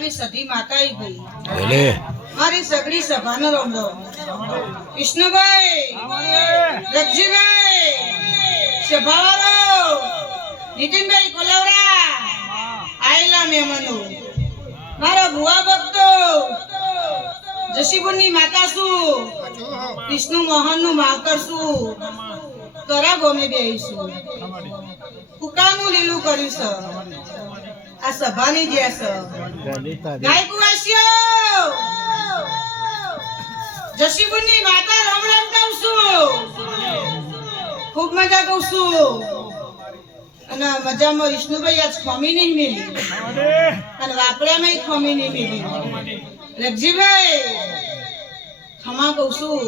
માતાની સધી માતા ભાઈ મારી સગડી સભાનો રમડો વિષ્ણુભાઈ રગજીભાઈ સભાવાળો નીતિનભાઈ કોલવરા આયેલા મહેમાનો મારા ભુવા ભક્તો જશીપુરની માતા શું વિષ્ણુ મોહન નું માવતર શું તરા ગોમે બેહીશું કુકાનું લીલું કર્યું છે આ સભાની જે છે ગાયકવાસીઓ જશીપુરની માતા રમ રમ કહું છું ખૂબ મજા કહું છું અને મજામાં વિષ્ણુભાઈ આજ ખોમી નહીં મિલી અને વાપડ્યામાં ખોમી નહીં મિલી રગજીભાઈ ખમા કહું છું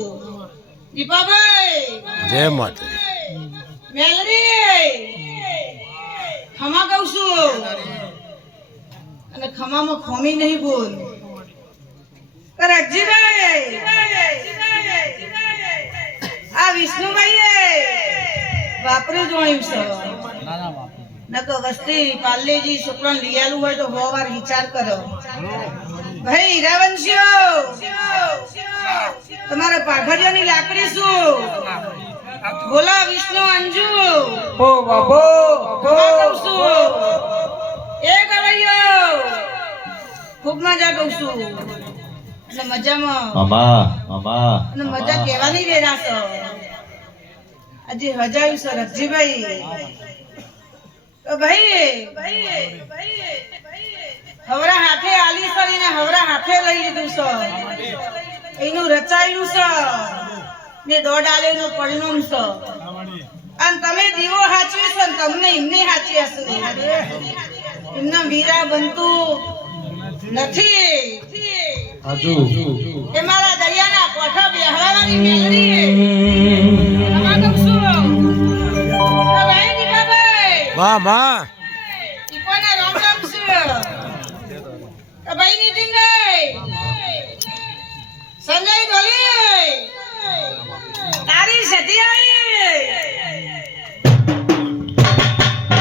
દીપાભાઈ જય માતા મેલડી ખમા કહું છું અને ખમામાં ખોમી નહીં બોલ રગજીભાઈ આ વિષ્ણુભાઈ વાપરું જોયું છે નકો વસ્તી પાર્લેજી છોકરાને લઈ આલું હોય તો 100 વાર વિચાર કરો ભાઈ હીરાવંશીઓ તમારા પાઘડિયાની લાકડી શું બોલો વિષ્ણુ અંજુ ઓ બાબો કહું છું એ ગવૈયો ખૂબ મજા કહું છું અને મજામાં અને મજા કહેવાની વેરાશો આજે હજાયું છે રગજીભાઈ તો ભાઈ હવરા હાથે આલી કરીને હવરા હાથે લઈ લીધું છે એનું રચાયેલું છે ને દોડ આલેનું પરિણામ છે અને તમે દીવો હાચવી છે ને તમને એમને હાચવી હશે એમના વીરા બનતું નથી એ મારા દરિયાના કોઠા બેહવાની મેલડી તમારું શું ભાઈ દીપાભાઈ વાહ માં ઈકોના રામ રામ છે ભાઈ નીતિનભાઈ સંજય